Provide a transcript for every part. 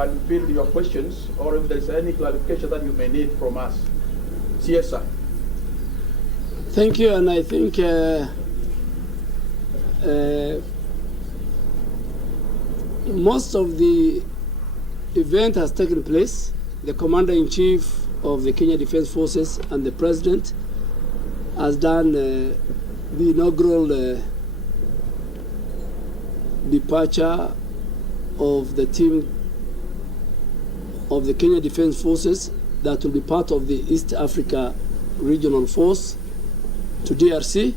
can field your questions, or if there is any clarification that you may need from us. Yes, sir. Thank you, and I think most of the event has taken place. The Commander-in-Chief of the Kenya Defense Forces and the President has done the inaugural departure of the team of the Kenya Defense Forces that will be part of the East Africa Regional Force to DRC.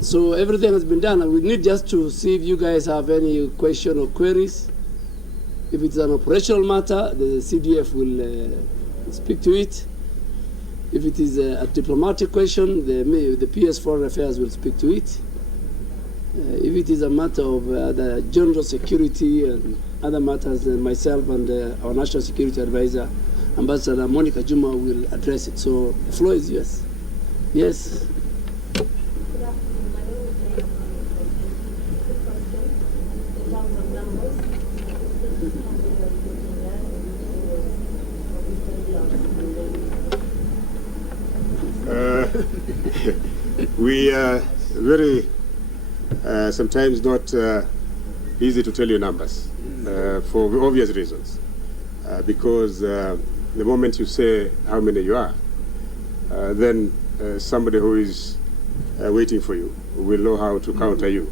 So everything has been done, and we need just to see if you guys have any question or queries. If it's an operational matter, the CDF will speak to it. If it is a diplomatic question, the PS Foreign Affairs will speak to it. If it is a matter of the general security and other matters, myself and our National Security Advisor, Ambassador Monica Juma, will address it. So the floor is yours. Yes. We are very sometimes not easy to tell you numbers for obvious reasons, because the moment you say how many you are, then somebody who is waiting for you will know how to counter you.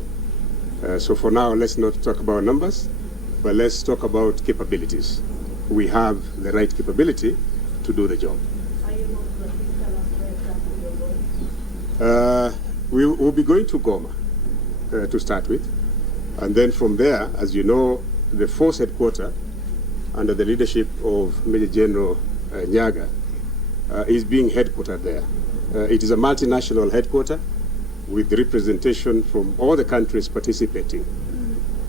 So for now, let's not talk about numbers, but let's talk about capabilities. We have the right capability to do the job. We will be going to Goma to start with, and then from there, as you know, the force headquarters under the leadership of Major General Nyaga is being headquartered there. It is a multinational headquarters with representation from all the countries participating.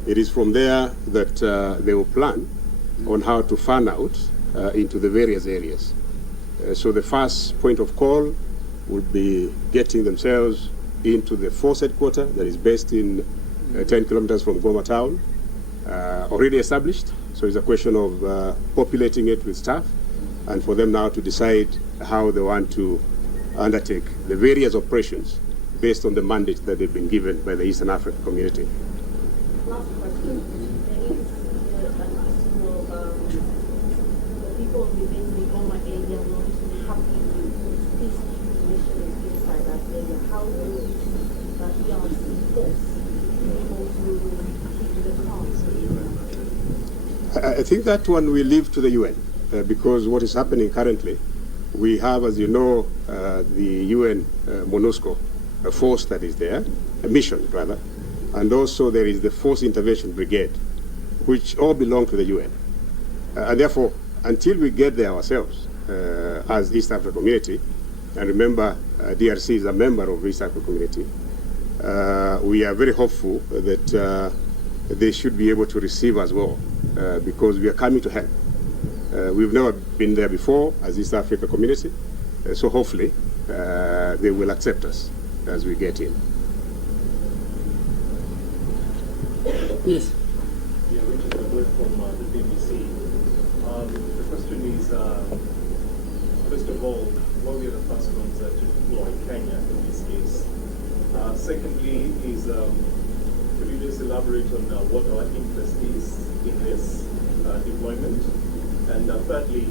It is from there that they will plan on how to fan out into the various areas. So the first point of call would be getting themselves into the force headquarters that is based in 10 kilometers from Goma town, already established. So it's a question of populating it with staff, and for them now to decide how they want to undertake the various operations based on the mandate that they've been given by the Eastern African community. Last question. There is the people within the Goma area not happy with this situation inside that area. How will the DRC force be able to keep the calm? I think that one we leave to the UN, because what is happening currently, we have, as you know, the UN MONUSCO, a force that is there, a mission rather, and also there is the Force Intervention Brigade, which all belong to the UN. And therefore, until we get there ourselves as East African Community, and remember DRC is a member of East African Community, we are very hopeful that they should be able to receive as well, because we are coming to help. We've never been there before as East Africa Community, so hopefully they will accept us as we get in. Yes. Yeah, Richard Wood from the BBC. The question is, first of all, what we are the first ones to deploy Kenya in this case? Secondly is, could you just elaborate on what our interest is in this deployment? And thirdly,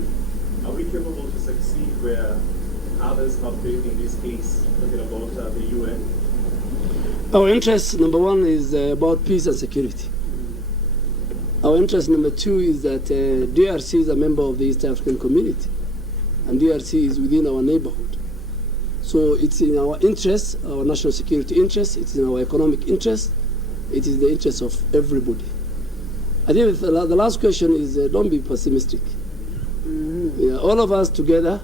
are we capable to succeed where others have failed, in this case, talking about the UN? Our interest, number one, is about peace and security. Our interest, number two, is that DRC is a member of the East African community, and DRC is within our neighborhood. So it's in our interest, our national security interest, it's in our economic interest, it is the interest of everybody. I think the last question is don't be pessimistic. Yeah, all of us together,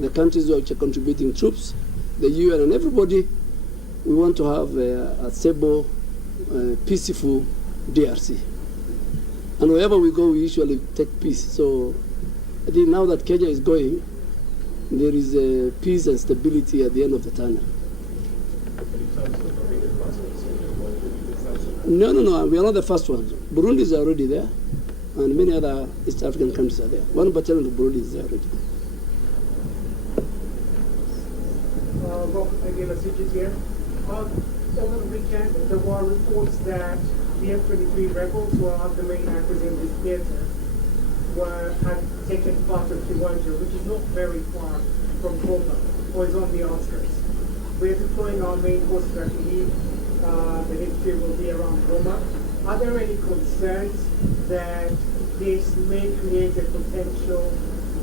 the countries which are contributing troops, the UN and everybody, we want to have a stable, peaceful DRC. And wherever we go, we usually take peace. So I think now that Kenya is going, there is peace and stability at the end of the tunnel. No, we are not the first ones. Burundi is already there, and many other East African countries are there. One battalion of Burundi is there already. Again, messages here. Over the weekend, there were reports that the F-23 rebels who are the main actors in this theater had taken part of Kiwanja, which is not very far from Goma, or is on the outskirts. We're deploying our main forces at Kyiv. The history will be around Goma. Are there any concerns that this may create a potential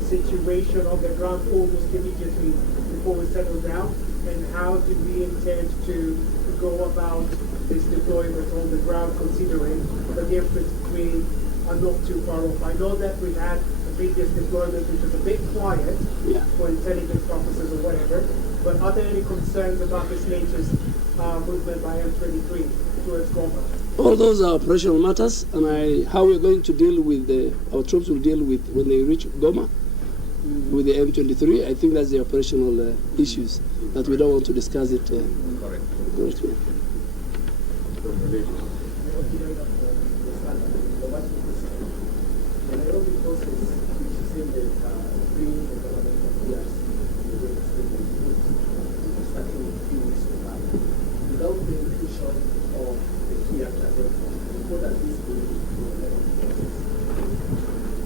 situation on the ground almost immediately before we settle down? And how do we intend to go about this deployment on the ground, considering that the F-23 are not too far off? I know that we had a previous deployment which was a bit quiet for intelligence purposes or whatever, but are there any concerns about this latest movement by F-23 towards Goma? All those are operational matters, and how we're going to deal with our troops will deal with when they reach Goma with the M23. I think that's the operational issues that we don't want to discuss it. Correct. Yeah. The Nairobi process, which is in the bringing the government of DRC starting a few weeks ago, without the inclusion of the key actors, what does this mean to the Nairobi process?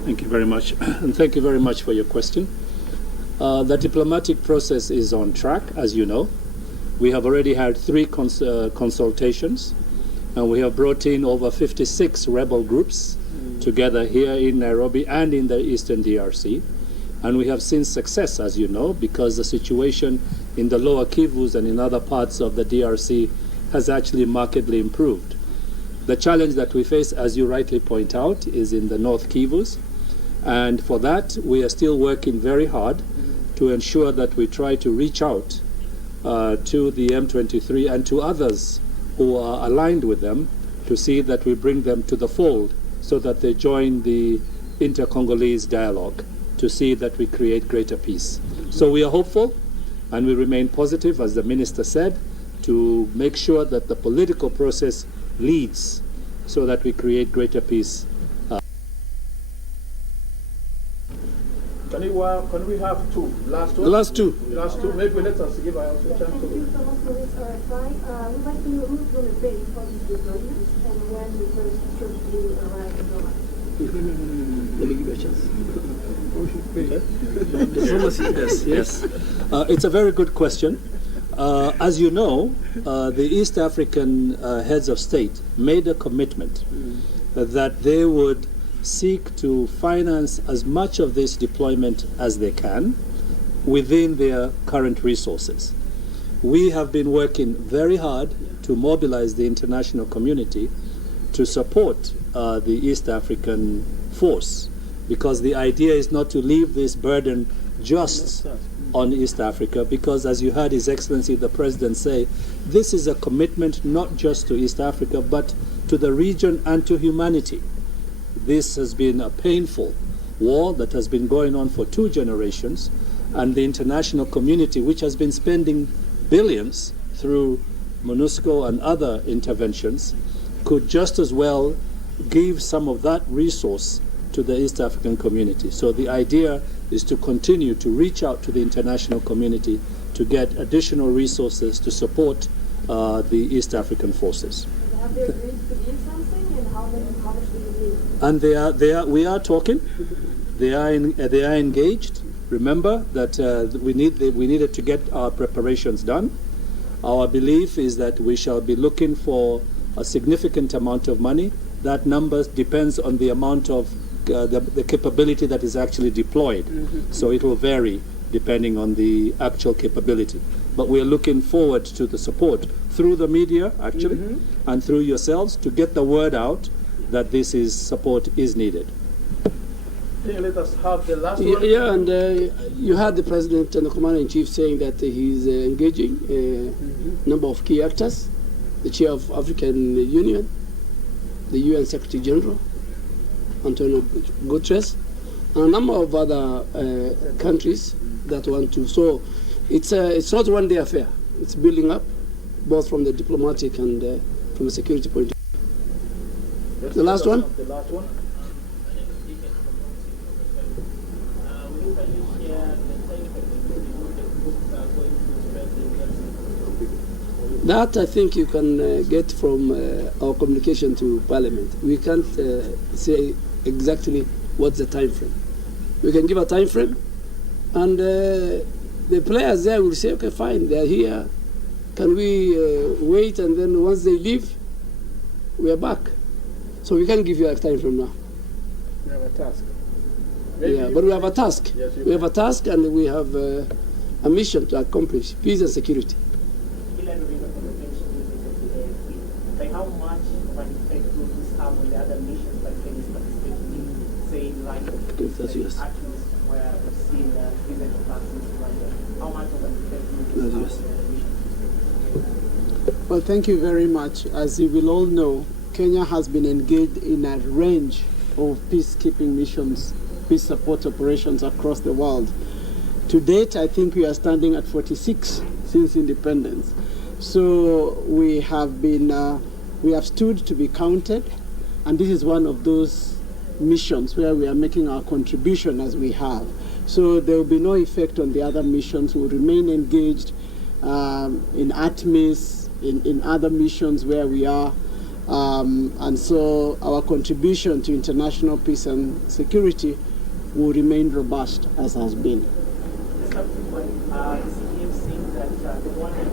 Thank you very much, and thank you very much for your question. The diplomatic process is on track, as you know. We have already had 3 consultations, and we have brought in over 56 rebel groups together here in Nairobi and in the Eastern DRC. And we have seen success, as you know, because the situation in the lower Kivus and in other parts of the DRC has actually markedly improved. The challenge that we face, as you rightly point out, is in the North Kivus. And for that, we are still working very hard to ensure that we try to reach out to the M23 and to others who are aligned with them to see that we bring them to the fold so that they join the inter-Congolese dialogue to see that we create greater peace. So we are hopeful and we remain positive, as the Minister said, to make sure that the political process leads so that we create greater peace. Can we have 2? Last one? The last 2. Last 2. Maybe let us give our chance Thank to you so much for this RFI. We'd like to know who's going to pay for these deployments and when the first troops will arrive in Goma. Let me give you a chance. Yes. It's a very good question. As you know, the East African heads of state made a commitment that they would seek to finance as much of this deployment as they can within their current resources. We have been working very hard to mobilize the international community to support the East African force, because the idea is not to leave this burden just on East Africa, because as you heard His Excellency the President say, this is a commitment not just to East Africa but to the region and to humanity. This has been a painful war that has been going on for 2 generations, and the international community, which has been spending billions through MONUSCO and other interventions, could just as well give some of that resource to the East African community. So the idea is to continue to reach out to the international community to get additional resources to support the East African forces. Have they agreed to give something, and how much do you need? And we are talking. They are engaged. Remember that we needed to get our preparations done. Our belief is that we shall be looking for a significant amount of money. That number depends on the amount of the capability that is actually deployed. So it will vary depending on the actual capability. But we are looking forward to the support through the media, actually, and through yourselves to get the word out that this support is needed. Let us have the last one. Yeah, and you had the President and the Commander-in-Chief saying that he's engaging a number of key actors, the Chair of African Union, the UN Secretary General, Antonio Guterres, and a number of other countries that want to. So it's not one day affair. It's building up, both from the diplomatic and from a security point of view. The last one? The last one. That I think you can get from our communication to Parliament. We can't say exactly what's the time frame. We can give a time frame, and the players there will say, okay, fine, they're here. Can we wait, and then once they leave, we are back. So we can give you a time frame now. We have a task. Yeah, but we have a task. Yes, we have a task, and we have a mission to accomplish peace and security. Like how much of an effect will this have on the other missions that Kenya is participating in, say like That's yes. actions where we've seen present classes like how much of an effect will this Yes, have on the other missions? Well, thank you very much. As you will all know, Kenya has been engaged in a range of peacekeeping missions, peace support operations across the world. To date, I think we are standing at 46 since independence. So we have stood to be counted, and this is one of those missions where we are making our contribution as we have. So there will be no effect on the other missions. We'll remain engaged in ATMIS, in other missions where we are. And so our contribution to international peace and security will remain robust as has been. Just a quick one. The CDF saying that the one that is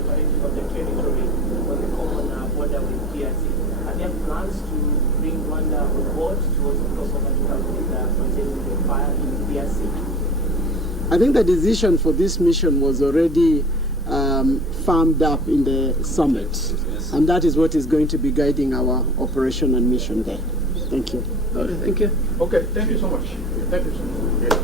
operating on the territory on the common border with DRC, are there plans to bring Rwanda on board to also cross over to help with containing the fire in DRC? I think the decision for this mission was already firmed up in the summit, and that is what is going to be guiding our operation and mission there. Thank you. Okay, thank you. Okay, thank you so much. Thank you so much. Yeah.